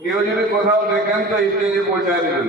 কেউ যদি কোথাও দেখেন তো স্টেজে পৌঁছায় দেবেন।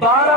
12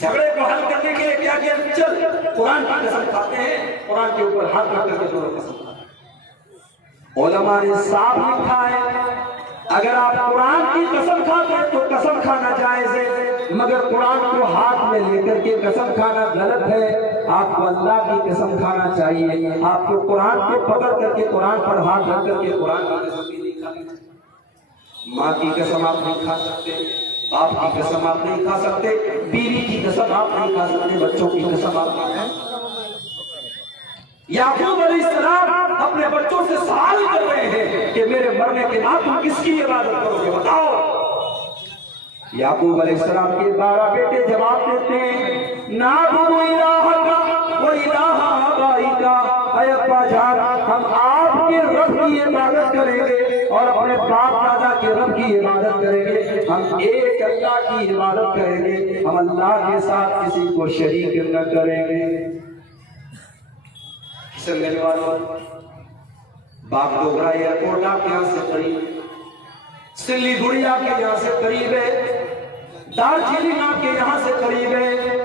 جھگڑے کو حل کرنے کے لیے کیا کیا؟ چل قرآن کی قسم کھاتے ہیں، قرآن کے اوپر ہاتھ رکھ کر کے دونوں قسم کھاتے ہیں۔ علماء نے صاف لکھا ہے اگر آپ قرآن کی قسم کھاتے ہیں تو قسم کھانا جائز ہے، مگر قرآن کو ہاتھ میں لے کر کے قسم کھانا غلط ہے۔ آپ کو اللہ کی قسم کھانا چاہیے، آپ کو قرآن کو پکڑ کر کے قرآن پر ہاتھ رکھ کر کے قرآن کی قسم بھی نہیں کھانی چاہیے۔ ماں کی قسم آپ نہیں کھا سکتے، باپ کی قسم آپ نہیں کھا سکتے، بیوی کی قسم آپ نہیں کھا سکتے، بچوں کی قسم آپ نہیں کھا سکتے۔ یعقوب علیہ السلام اپنے بچوں سے سوال کر رہے ہیں کہ میرے مرنے کے بعد تم کس کی عبادت کرو گے بتاؤ۔ یعقوب علیہ السلام کے 12 بیٹے جواب دیتے ہیں نعبد الہک و الہ آبائک، اے ابا جان ہم آپ کے رب کی عبادت کریں گے اور اپنے باپ دادا کے رب کی عبادت کریں گے، ہم ایک اللہ کی عبادت کریں گے، ہم اللہ کے ساتھ کسی کو شریک نہ کریں گے۔ چلنے والوں باپ ڈوگرا ایئرپورٹ آپ کے یہاں سے قریب، سلی گڑی آپ کے یہاں سے قریب ہے، دارجلنگ آپ کے یہاں سے قریب ہے۔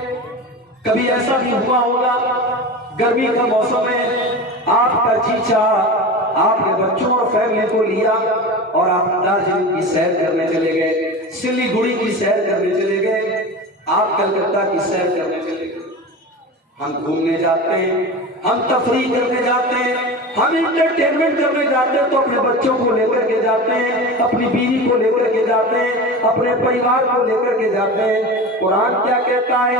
کبھی ایسا بھی ہوا ہوگا گرمی کا موسم ہے، آپ کا جی چاہا آپ نے بچوں اور فیملی کو لیا اور آپ دارجلنگ کی سیر کرنے چلے گئے، سلی گڑی کی سیر کرنے چلے گئے، آپ کلکتہ کی سیر کرنے چلے گئے۔ ہم گھومنے جاتے ہیں، ہم تفریح کرنے جاتے ہیں، ہم انٹرٹینمنٹ کرنے جاتے ہیں تو اپنے بچوں کو لے کر کے جاتے ہیں، اپنی بیوی کو لے کر کے جاتے ہیں، اپنے پریوار کو لے کر کے جاتے ہیں۔ قرآن کیا کہتا ہے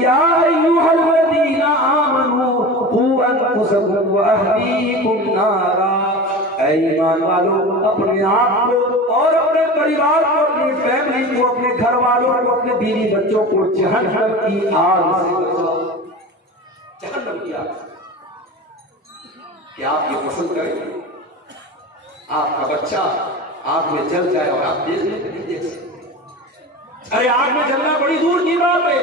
یا ایھا الذین آمنوا قوا انفسکم واہلیکم نارا، اے ایمان والو اپنے آپ کو اور اپنے پریوار کو، اپنی فیملی کو، اپنے گھر والوں کو، اپنے بیوی بچوں کو جہنم کی آگ سے بچاؤ۔ جہنم کی آگ کیا آپ یہ پسند کریں گے آپ کا بچہ آگ میں جل جائے اور آپ دیکھنے کے نہیں دیکھ سکتے؟ ارے آگ میں جلنا بڑی دور کی بات ہے،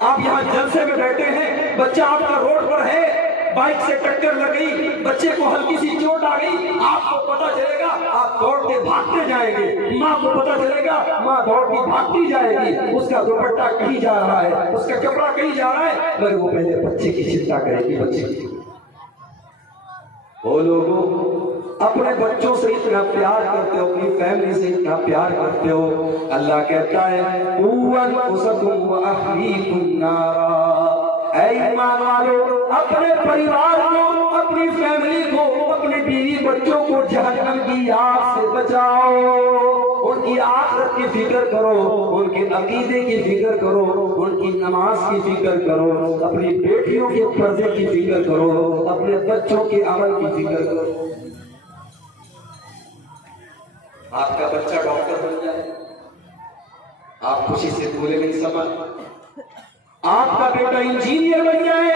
آپ یہاں جلسے میں بیٹھے ہیں، بچہ آپ کا روڈ پر ہے، بائک سے ٹکر لگی، بچے کو ہلکی سی چوٹ آ گئی، آپ کو پتا چلے گا آپ دوڑ کے بھاگتے جائیں گے، ماں کو پتا چلے گا ماں دوڑ کے بھاگتی جائے گی، اس کا دوپٹہ کہیں جا رہا ہے، اس کا کپڑا کہیں جا رہا ہے، مگر وہ پہلے بچے کی چنتا کرے گی، بچے کی۔ وہ لوگوں اپنے بچوں سے اتنا پیار کرتے ہو، اپنی فیملی سے اتنا پیار کرتے ہو، اللہ کہتا ہے قوا انفسکم واہلیکم نارا، اے ایمان والو اپنے پریوار کو، اپنی فیملی کو، اپنے بیوی بچوں کو جہنم کی آگ سے بچاؤ۔ ان کی آخرت کی فکر کرو، ان کے عقیدے کی فکر کرو، ان کی نماز کی فکر کرو، اپنی بیٹیوں کے پردے کی فکر کرو، اپنے بچوں کے عمل کی فکر کرو۔ آپ کا بچہ ڈاکٹر بن جائے آپ خوشی سے بھولے نہیں سمجھ، آپ کا بیٹا انجینئر بن جائے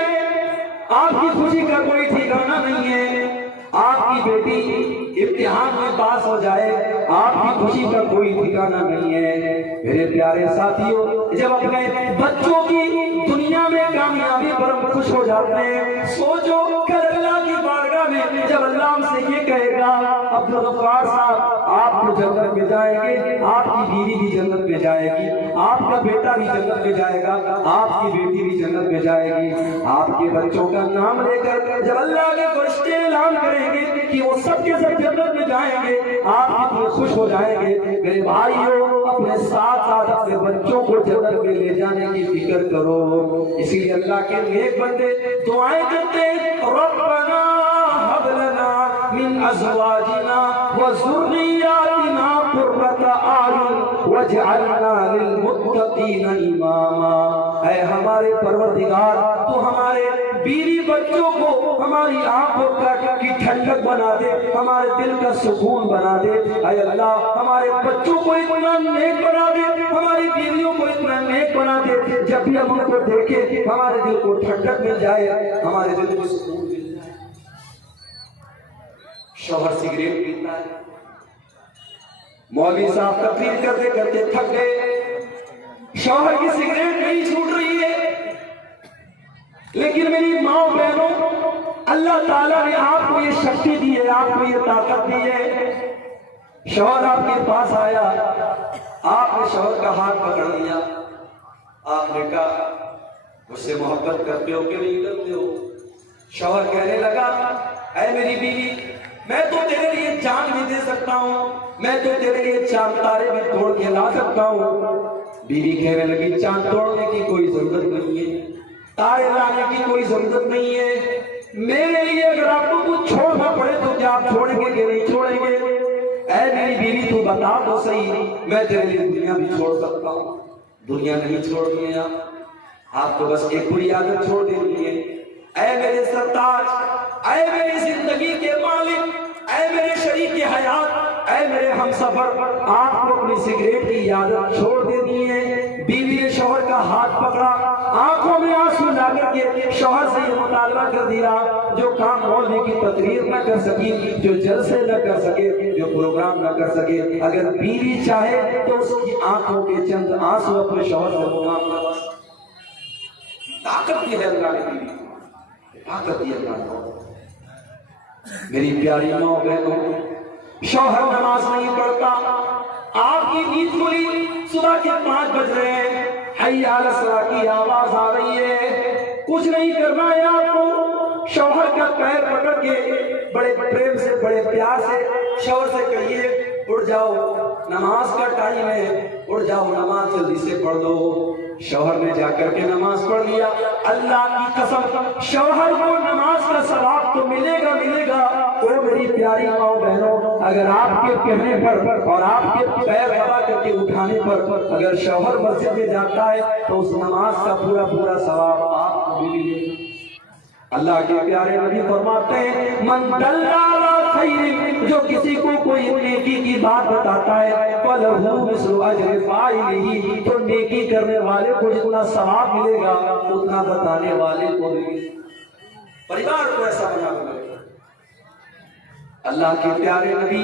آپ کی خوشی کا کوئی ٹھکانہ نہیں ہے، آپ کی بیٹی امتحان میں پاس ہو جائے آپ کی خوشی کا کوئی ٹھکانہ نہیں ہے۔ میرے پیارے ساتھیوں جب اپنے بچوں کی دنیا میں کامیابی پر ہم خوش ہو جاتے ہیں، سوچو کل اللہ کی بارگاہ میں جب اللہ ہم سے یہ کہے گا عبدالغفار صاحب آپ کو جنت میں جائیں گے، آپ کی بیوی بھی جنت میں جائے گی، آپ کا بیٹا بھی جنت میں جائے گا، آپ کی بیٹی بھی جنت میں جائے گی، آپ کے بچوں کا نام لے کر جب اللہ کے فرشتے اعلان کریں گے کہ وہ سب کے سب جنت میں جائیں گے، آپ کتنے خوش ہو جائیں گے۔ میرے بھائیوں اپنے ساتھ ساتھ اپنے بچوں کو جنت میں لے جانے کی فکر کرو۔ اسی لیے اللہ کے نیک بندے دعائیں کرتے ہیں ربنا هب لنا من ازواجنا وذرياتنا قرة اعين واجعلنا للمتقين اماما، اے ہمارے پروردگار تو ہمارے بیوی بچوں کو ہماری آنکھوں کی ٹھنڈک بنا دے، ہمارے دل کا سکون بنا دے، اے اللہ ہمارے بچوں کو اتنا نیک بنا دے، ہماری بیویوں کو اتنا نیک بنا دے، جب بھی ہم ان کو دیکھیں ہمارے دل کو ٹھنڈک مل جائے، ہمارے دل کو سکون مل جائے۔ شوہر سگریٹ پیتا ہے، مولوی صاحب تقریر کرتے کرتے تھک گئے، شوہر کی سگریٹ نہیں چھوٹ رہی ہے، لیکن میری ماں بہنوں اللہ تعالیٰ نے آپ کو یہ شکتی دی ہے، آپ کو یہ طاقت دی ہے۔ شوہر آپ کے پاس آیا، آپ نے شوہر کا ہاتھ پکڑ لیا، آپ نے کہا مجھ سے محبت کرتے ہو کہ نہیں کرتے ہو؟ شوہر کہنے لگا اے میری بیوی میں تو تیرے لیے جان بھی دے سکتا ہوں، میں تو تیرے لیے چاند تارے بھی توڑ کے لا سکتا ہوں۔ بیوی کہنے لگی چاند توڑنے کی کوئی ضرورت نہیں ہے، تارے لانے کی کوئی ضرورت نہیں ہے، میرے لیے اگر آپ کو کچھ چھوڑنا پڑے تو کیا آپ چھوڑیں گے کہ نہیں چھوڑیں گے؟ اے میری بیوی تو بتا تو صحیح، میں تیرے لیے دنیا بھی چھوڑ سکتا ہوں۔ دنیا نہیں چھوڑنی ہے آپ کو، بس ایک بری عادت چھوڑ دینی ہے۔ اے میرے سرتاج، اے میری زندگی کے مالک، اے میرے شریک حیات، اے میرے ہمسفر، آپ کو اپنی سگریٹ کی عادت چھوڑ دینی ہے۔ بیوی نے شوہر کا ہاتھ پکڑا، آنکھوں میں آنسو لا کر کے شوہر سے یہ مطالبہ کر دیا جو کام مولوی کی تقریر نہ کر سکی، جو جلسے نہ کر سکے، جو پروگرام نہ کر سکے، اگر بیوی چاہے تو اس کی آنکھوں کے چند آنسو اپنے شوہر سے مقام کروا سکے۔ طاقت دی ہے اللہ نے بیوی کو، طاقت دی اللہ نے۔ میری پیاری ماں بہنوں، شوہر نماز نہیں پڑھتا، آپ کی نیند کھلی، صبح کے 5 بج رہے ہیں، حی علی الصلاۃ کی آواز آ رہی ہے، کچھ نہیں کرنا ہے آپ کو۔ شوہر کا پیر پکڑ کے بڑے پریم سے، بڑے پیار سے شوہر سے کہیے اٹھ جاؤ، نماز کا ٹائم ہے، اٹھ جاؤ، نماز جلدی سے پڑھ لو۔ شوہر نے جا کر کے نماز پڑھ لیا۔ اللہ کی قسم شوہر کو نماز کا ثواب تو ملے گا ملے گا۔ تو میری پیاری ماں بہنوں، اگر آپ کے کہنے پر اور آپ کے پیر دبا کر کے اٹھانے پر اگر شوہر مسجد میں جاتا ہے تو اس نماز کا پورا پورا ثواب آپ کو ملے گا۔ اللہ کے پیارے نبی فرماتے ہیں من دل علی خیر، جو کسی کو کوئی نیکی کی بات بتاتا ہے فلہ مثل اجر فاعلہ، تو نیکی کرنے والے کو جتنا ثواب ملے گا اتنا بتانے والے کو بھی۔ پریوار کو ایسا بنا دے۔ اللہ کے پیارے نبی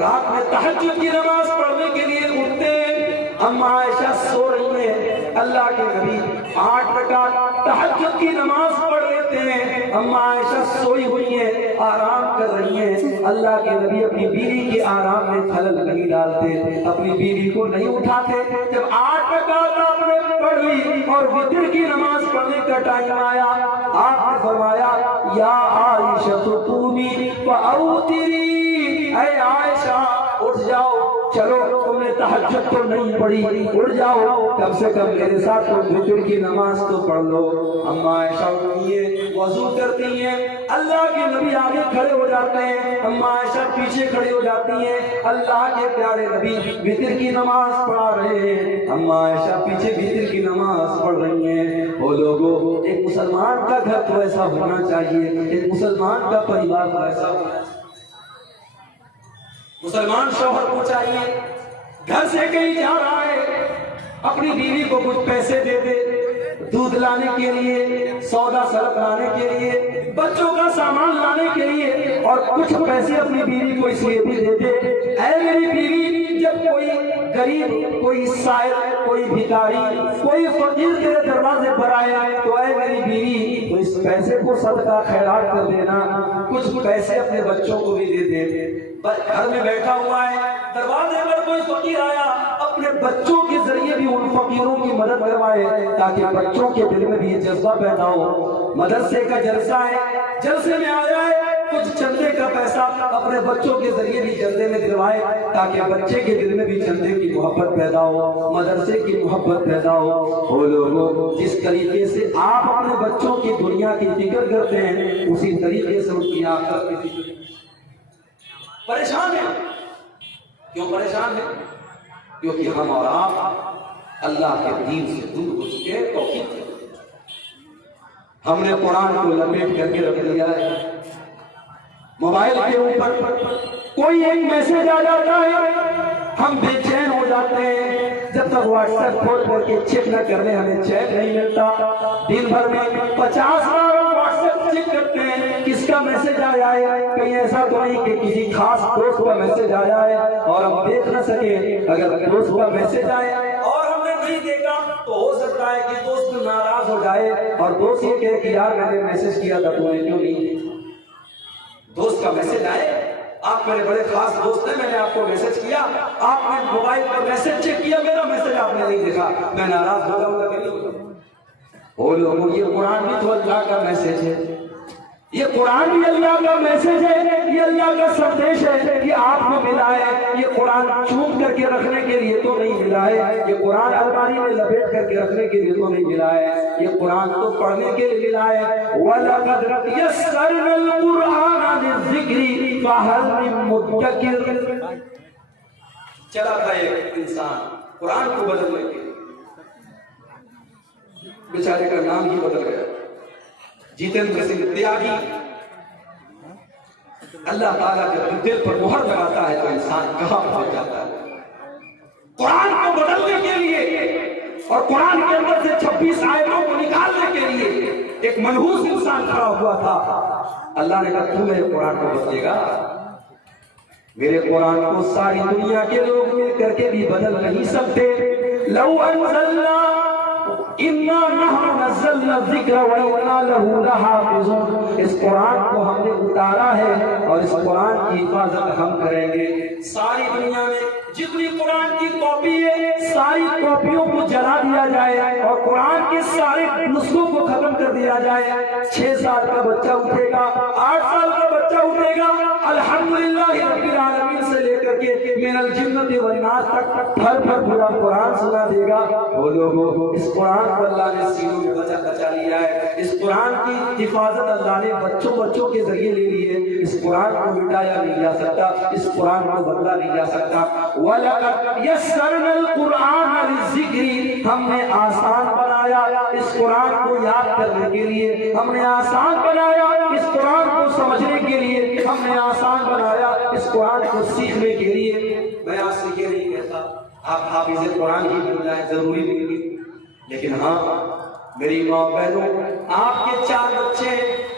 رات میں تہجد کی نماز پڑھنے کے لیے اٹھتے ہیں، اما عائشہ سو رہی ہیں، اللہ کے نبی 8 رکعت تہجد کی نماز پڑھ لیتے ہیں، اما عائشہ سوئی ہوئی ہیں، آرام کر رہی ہیں۔ اللہ کے نبی اپنی بیوی کے آرام میں خلل نہیں ڈالتے، اپنی بیوی کو نہیں اٹھاتے۔ جب 8 رکعت آپ نے پڑھ لی اور وتر کی نماز پڑھنے کا ٹائم آیا، آپ نے فرمایا یا عائشہ قومی فاوتری، اے عائشہ اٹھ جاؤ، چلو تم نے تہجد تو نہیں پڑھی، اٹھ جاؤ، کم سے کم میرے ساتھ تم وتر کی نماز تو پڑھ لو۔ اما عائشہ اٹھتی ہیں، وضو کرتی ہیں، اللہ کے نبی آگے کھڑے ہو جاتے ہیں، اما عائشہ پیچھے کھڑی ہو جاتی ہیں، اللہ کے پیارے نبی وتر کی نماز پڑھا رہے ہیں، اما عائشہ پیچھے وتر کی نماز پڑھ رہی ہیں۔ وہ لوگوں، ایک مسلمان کا گھر تو ایسا ہونا چاہیے، ایک مسلمان کا پریوار تو ایسا ہونا چاہیے۔ مسلمان شوہر کو چاہیے گھر سے کہیں جا رہا ہے اپنی بیوی کو کچھ پیسے دے دے، دودھ لانے کے لیے، سودا سرف لانے کے لیے، بچوں کا سامان لانے کے لیے، اور کچھ پیسے اپنی بیوی کو اس لیے بھی دے دے۔ اے میری بیوی، جب کوئی غریب، کوئی سائل، کوئی بھکاری، کوئی فقیر تیرے دروازے پر آئے تو اے میری بیوی، تو اس پیسے کو صدقہ خیرات کر دینا، کچھ پیسے اپنے بچوں کو بھی دے دے۔ گھر میں بیٹھا ہوا ہے، دروازے پر کوئی فقیر آیا، اپنے بچوں کے ذریعے بھی ان فقیروں کی مدد کروائے تاکہ بچوں کے دل میں بھی یہ جذبہ پیدا ہو۔ مدرسے کا جلسہ ہے، جلسے میں آیا ہے، کچھ چندے کا پیسہ اپنے بچوں کے ذریعے بھی چندے میں دلوائے تاکہ بچے کے دل میں بھی چندے کی محبت پیدا ہو، مدرسے کی محبت پیدا ہو۔ وہ لوگوں، جس طریقے سے آپ اپنے بچوں کی دنیا کی فکر کرتے ہیں اسی طریقے سے ان کی آخرت کی فکر۔ پریشان ہیں، کیوں پریشان ہیں؟ کیونکہ ہم اور آپ اللہ کے دین سے دور ہو چکے، توحید ہم نے قرآن کو لپیٹ کر کے رکھ دیا ہے۔ موبائل کے اوپر کوئی ایک میسج آ جاتا ہے، ہم بے چین ہو جاتے ہیں، جب تک واٹس ایپ کھول کر کے چیک نہ کرنے ہمیں چین نہیں ملتا۔ دن بھر میں 50 بار واٹس ایپ چیک کرتے ہیں کس کا میسج آیا ہے، کہیں ایسا تو نہیں کہ کسی خاص دوست کا میسج آیا ہے اور ہم دیکھ نہ سکے۔ اگر دوست کا میسج آیا ہے اور ہم نے نہیں دیکھا تو ہو سکتا ہے کہ دوست ناراض ہو جائے اور دوست یہ کہے کہ یار میں نے میسج کیا تھا تو نے کیوں نہیں دیکھا۔ دوست کا میسج آئے آپ میرے بڑے خاص دوست ہیں، میں نے آپ کو میسج کیا، آپ نے موبائل پر میسج چیک کیا، میرا میسج آپ نے نہیں دیکھا، میں ناراض ہو جاؤں گا کہ نہیں ہو جاؤں گا؟ وہ لوگوں، یہ قرآن بھی تو اللہ کا میسج ہے، یہ قرآن بھی اللہ کا میسج ہے، یہ اللہ کا سندیش ہے، یہ آپ کو ملا ہے، یہ قرآن چوم کر کے رکھنے کے لیے تو نہیں ملا ہے، یہ قرآن الماری میں لپیٹ کر کے رکھنے کے لیے تو نہیں ملا ہے، یہ قرآن تو پڑھنے کے لیے ملا ہے۔ وَلَقَدْ يَسَّرْنَا الْقُرْآنَ لِلذِّكْرِ فَهَلْ مِن مُدَّكِرٍ۔ چلا تھا ایک انسان قرآن کو بدلنے کے لیے، بیچارے کا نام ہی بدل گیا، جیتندر سنگھ تیاگی۔ اللہ تعالیٰ جب دل پر مہر لگاتا ہے تو انسان کہاں پہنچ جاتا ہے۔ قرآن کو بدلنے کے لیے اور قرآن کے اندر سے 26 آیتوں کو نکالنے کے لیے ایک منحوس انسان کھڑا ہوا تھا۔ اللہ نے کہا تو میرے قرآن کو بدلے گا؟ میرے قرآن کو ساری دنیا کے لوگ مل کر کے بھی بدل نہیں سکتے۔ لو انزلنا اِنَّا نَحْنُ نَزَّلْنَا الذِّكْرَ وَإِنَّا لَهُ لَحَافِظُونَ، اس قرآن کو ہم نے اتارا ہے اور اس قرآن کی حفاظت ہم کریں گے۔ ساری دنیا میں جتنی قرآن کی کاپی ہے ساری کاپیوں کو جلا دیا جائے اور قرآن کے سارے نسخوں کو ختم کر دیا جائے، 6 سال کا بچہ اٹھے گا، 8 سال کا بچہ اٹھے گا، الحمدللہ رب العالمین سے لے کر کے من الجنت والناس تک پھر پورا قرآن سنا دے گا۔ وہ لوگوں، اس قرآن کو اللہ نے سینوں میں بچا لیا ہے، اس قرآن کی حفاظت اللہ نے بچوں کے ذریعے لے لی ہے، اس قرآن کو مٹایا نہیں جا سکتا، اس قرآن کو بدلا نہیں جا سکتا۔ وَلَقَدْ يَسَّرْنَا الْقُرْآنَ لِلذِّكْرِ، ہم نے آسان بنایا اس قرآن کو یاد کرنے کے لیے، ہم نے آسان بنایا اس قرآن کو سمجھنے کے لیے، ہم نے آسان بنایا اس قرآن کو سیکھنے کے لیے۔ میں آپ سے یہ نہیں کہتا آپ حافظ قرآن ہی بن جائیں، ضروری نہیں ہے، لیکن ہاں میری ماں بہنوں، آپ کے 4 بچے،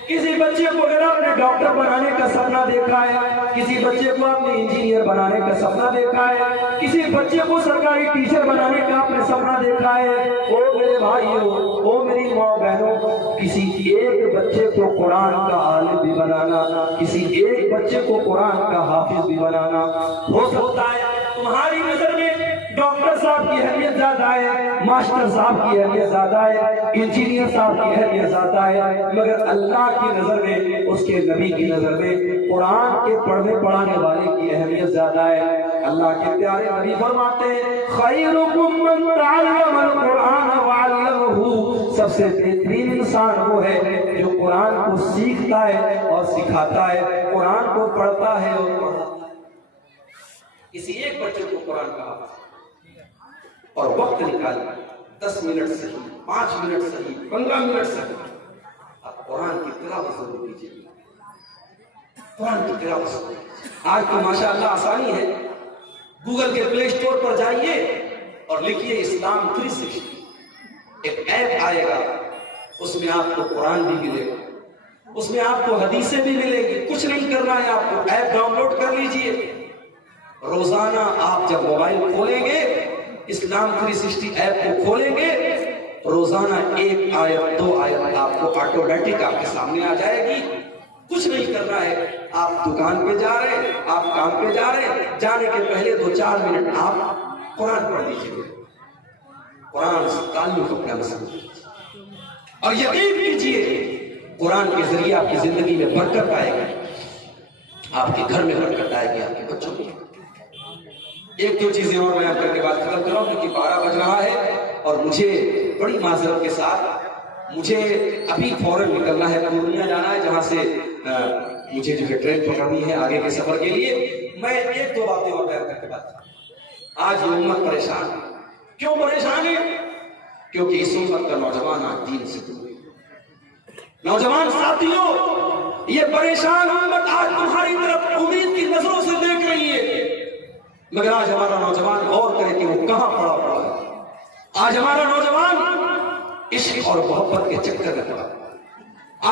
کسی بچے کو اگر آپ نے ڈاکٹر بنانے کا سپنا دیکھا ہے، کسی بچے کو آپ نے انجینئر بنانے کا سپنا دیکھا ہے، کسی بچے کو سرکاری ٹیچر بنانے کا آپ نے سپنا دیکھا ہے، او میرے بھائیوں، او میری ماں بہنوں، کسی ایک بچے کو قرآن کا عالم بھی بنانا، کسی ایک بچے کو قرآن کا حافظ بھی بنانا ہو سکتا ہے۔ تمہاری نظر میں ڈاکٹر صاحب کی اہمیت زیادہ ہے، ماسٹر صاحب کی اہمیت زیادہ ہے، انجینئر صاحب کی اہمیت زیادہ ہے، مگر اللہ کی نظر میں، اس کے نبی کی نظر میں قرآن کے پڑھنے پڑھانے والے کی اہمیت زیادہ ہے۔ اللہ کے پیارے نبی فرماتے ہیں خیرکم من تعلم القرآن وعلمہ، سب سے بہترین انسان وہ ہے جو قرآن کو سیکھتا ہے اور سکھاتا ہے، قرآن کو پڑھتا ہے اور پڑھاتا ہے۔ کسی ایک بچے کو قرآن کا حافظ اور وقت نکال 10 منٹ صحیح، 5 منٹ صحیح، 15 منٹ صحیح، آپ قرآن کی تلاوت ضرور کیجیے، قرآن کی تلاوت ضرور کیجیے۔ آج تو ماشاءاللہ آسانی ہے، گوگل کے پلے اسٹور پر جائیے اور لکھیے اسلام 360، ایک ایپ آئے گا، اس میں آپ کو قرآن بھی ملے گا، اس میں آپ کو حدیثیں بھی ملیں گی، کچھ نہیں کرنا ہے آپ کو، ایپ ڈاؤن لوڈ کر لیجیے۔ روزانہ آپ جب موبائل کھولیں گے، اسلام 360 ایپ کو کھولیں گے، روزانہ 1 آیت 2 آیت آپ کو آٹومیٹک آپ کے سامنے آ جائے گی۔ کچھ نہیں کرنا ہے، آپ دکان پہ جا رہے ہیں، آپ کام پہ جا رہے ہیں، جانے کے پہلے 2-4 منٹ آپ قرآن پڑھ لیجیے، قرآن سے تعلق اپنا مسئلہ کیجیے اور یقین کیجیے قرآن کے ذریعے آپ کی زندگی میں برکت آئے گی، آپ کے گھر میں برکت آئے گی، آپ کے بچوں میں۔ 1-2 چیزیں اور بیان کر کے بات ختم کروں کیونکہ 12 بج رہا ہے اور مجھے بڑی معذرت کے ساتھ مجھے ابھی فوراً نکلنا ہے، پورنیہ جانا ہے، جہاں سے مجھے جو ہے ٹرین پکڑنی ہے آگے کے سفر کے لیے۔ میں 1-2 باتیں اور بیان کر کے بات کروں۔ آج یہ امت پریشان ہے، کیوں پریشان ہے؟ کیونکہ اس امت کا نوجوان آج دین سے دور ہے۔ نوجوان ساتھیوں، یہ پریشان امت آج تمہاری طرف امید کی نظروں سے دیکھ رہی ہے، مگر آج ہمارا نوجوان غور کرے کہ وہ کہاں پڑا ہوا ہے۔ آج ہمارا نوجوان عشق اور محبت کے چکر میں پڑا،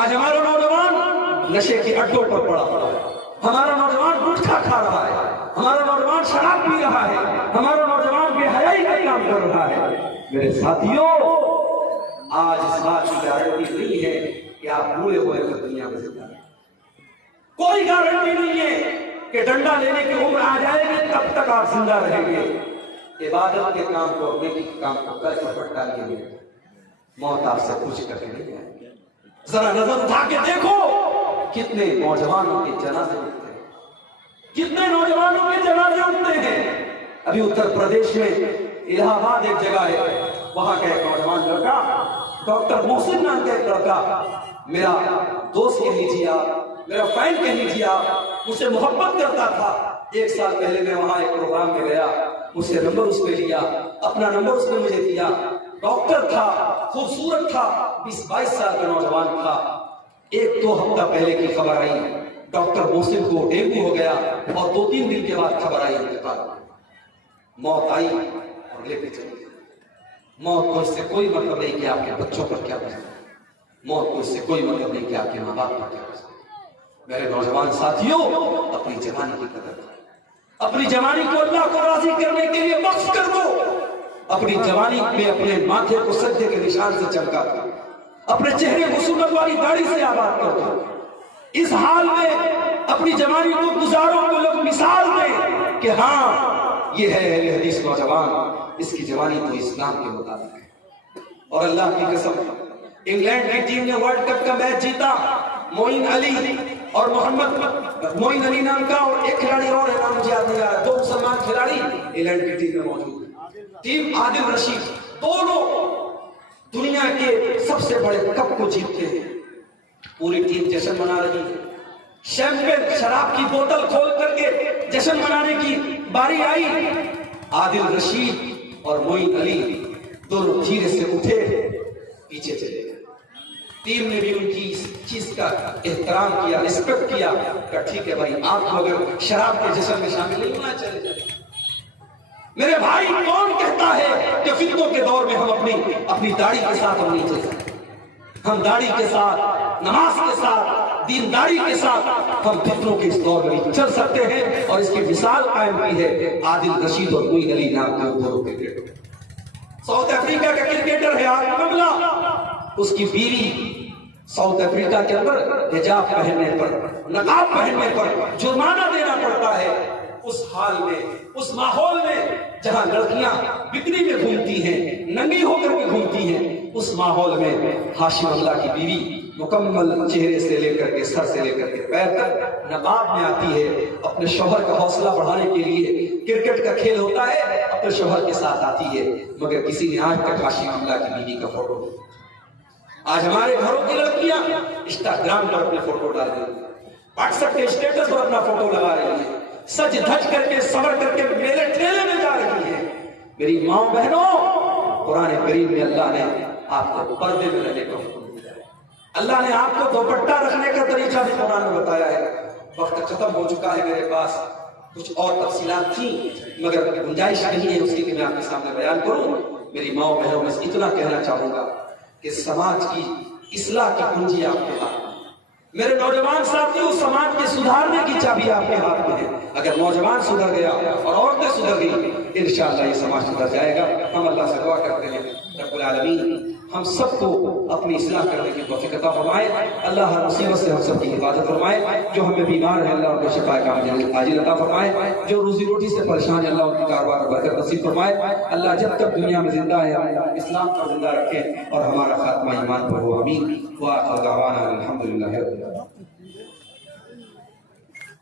آج ہمارا نوجوان نشے کے اڈوں پر پڑا ہوا ہے، ہمارا نوجوان گٹکھا کھا رہا ہے، ہمارا نوجوان شراب پی رہا ہے، ہمارا نوجوان بے حیائی کا کام کر رہا ہے۔ میرے ساتھیوں، آج اس بات کی گارنٹی نہیں ہے کہ آپ بوڑھے ہوئے دنیا میں زندہ ہیں، کوئی گارنٹی نہیں ہے۔ کہ ڈنڈا لینے کی عمر آ جائے گی تب تک آپ زندہ رہیں گے، عبادت کے کام کو نیکی کے کام کو کل چپٹ ڈالیں گے، موت آپ سے پوچھ کر کے نہیں جائے گی۔ ذرا نظر اٹھا کے دیکھو کتنے نوجوانوں کے جنازے اٹھتے ہیں، کتنے نوجوانوں کے جنازے اٹھتے ہیں۔ ابھی اتر پردیش میں الہ آباد ایک جگہ ہے، وہاں کا ایک نوجوان لڑکا ڈاکٹر محسن نام کا ایک لڑکا، میرا دوست کہہ لیجیے آپ، میرا فین کہہ لیجیے آپ، مجھ سے محبت کرتا تھا۔ 1 سال پہلے میں وہاں ایک پروگرام میں گیا، مجھ سے نمبر اس نے لیا، اپنا نمبر اس نے مجھے دیا۔ ڈاکٹر تھا، خوبصورت تھا، 20-22 سال کا نوجوان تھا۔ 1-2 ہفتہ پہلے کی خبر آئی ڈاکٹر محسن کو ڈینگو ہو گیا، اور 2-3 دن کے بعد خبر آئی انتقال۔ موت آئی اور لے کے چلی گئی۔ موت کو اس سے کوئی مطلب نہیں کہ آپ کے بچوں پر کیا گزرے، موت کو اس سے کوئی مطلب نہیں کہ آپ کے ماں باپ پر کیا گزرے۔ میرے نوجوان ساتھیوں، اپنی جوانی کی قدر کرو، اپنی جوانی کو اللہ کو راضی کرنے کے لیے وقف کر دو، اپنی جوانی میں اپنے ماتھے کو سجدے کے نشان سے چمکا دو، اپنے چہرے کو سنت والی داڑھی سے آباد کر دو۔ اس حال میں اپنی جوانی کو گزارو تو لوگ مثال دیں کہ ہاں یہ ہے اہل حدیث نوجوان، اس کی جوانی تو اسلام کے مطابق ہے۔ اور اللہ کی قسم، انگلینڈ کی ٹیم نے ورلڈ کپ کا میچ جیتا، معین علی اور محمد معین علی نام کا اور ایک کھلاڑی اور ہے، نام مجھے یاد نہیں آ رہا، 2 مسلمان کھلاڑی انگلینڈ کی ٹیم میں موجود ہیں۔ ٹیم عادل رشید، دونوں دنیا کے سب سے بڑے کپ کو جیتتے ہیں۔ پوری ٹیم جشن منا رہی ہے، شیمپین شراب کی بوتل کھول کر کے جشن منانے کی باری آئی۔ عادل رشید اور معین علی دونوں دھیرے سے اٹھے، پیچھے چلے گئے۔ ٹیم نے بھی ان کی اس چیز کا احترام کیا، رسپیکٹ کیا کہ ٹھیک ہے بھائی، آپ کو اگر شراب کے جشن میں شامل نہیں ہونا چلے جائیں۔ میرے بھائی، کون کہتا ہے کہ فتنوں کے دور میں ہم اپنی داڑھی کے ساتھ ہم نہیں چل سکتے؟ ہم داڑھی کے ساتھ، نماز کے ساتھ، دینداری کے ساتھ ہم فتنوں کے اس دور میں چل سکتے ہیں، اور اس کی مثال قائم کی ہے عادل رشید اور معین علی نام کے دونوں کرکٹر۔ ساؤتھ افریقہ کا کرکٹر ہے عارف مملہ، اس کی بیوی ساؤتھ افریقہ کے اندر حجاب پہننے پر، نقاب پہننے پر جرمانہ دینا پڑتا ہے۔ اس حال میں، اس ماحول میں جہاں لڑکیاں بکری میں گھومتی ہیں، ننگی ہو کر کے گھومتی ہیں، اس ماحول میں ہاشم اللہ کی بیوی مکمل چہرے سے لے کر کے سر سے لے کر کے پیر تک نقاب میں آتی ہے، اپنے شوہر کا حوصلہ بڑھانے کے لیے۔ کرکٹ کا کھیل ہوتا ہے، اپنے شوہر کے ساتھ آتی ہے، مگر کسی نے آج تک ہاشم اللہ کی بیوی کا فوٹو نہیں۔ آج ہمارے گھروں کی لڑکیاں انسٹاگرام پر اپنے فوٹو ڈال رہی ہیں، واٹس ایپ کے اسٹیٹس پر اپنا فوٹو لگا رہی ہیں، سج دھج کر کے سور کر کے میلے ٹھیلے میں جا رہی ہیں۔ میری ماں بہنوں، قرآن کریم میں اللہ نے آپ کو پردے میں رہنے کا حکم دیا ہے، اللہ نے آپ کو دوپٹہ رکھنے کا طریقہ بھی قرآن میں بتایا ہے۔ وقت ختم ہو چکا ہے، میرے پاس کچھ اور تفصیلات تھیں مگر گنجائش نہیں ہے اس کی کہ میں آپ کے سامنے بیان کروں۔ میری ماں بہنوں میں اتنا کہنا چاہوں گا کہ سماج کی اصلاح کی کنجی آپ کے ہاتھ میں۔ میرے نوجوان ساتھیوں، سماج کے سدھارنے کی چابی آپ کے ہاتھ میں ہے۔ اگر نوجوان سدھر گیا اور عورتیں سدھر گئی، انشاءاللہ یہ سماج سدھر جائے گا۔ ہم اللہ سے دعا کرتے ہیں رب العالمین ہم سب کو اپنی اصلاح کرنے کی توفیق عطا فرمائے، اللہ ہر مصیبت سے ہم سب کی حفاظت فرمائے، جو ہمیں بیمار ہیں اللہ ان کو شفا کامل عاجل عطا فرمائے، جو روزی روٹی سے پریشان ہیں اللہ ان کی کاروبار میں برکت نصیب فرمائے۔ اللہ جب تک دنیا میں زندہ ہے اسلام کو زندہ رکھے اور ہمارا خاتمہ ایمان پر ہو، آمین۔ وآخر دعوانا الحمدللہ رب العالمین۔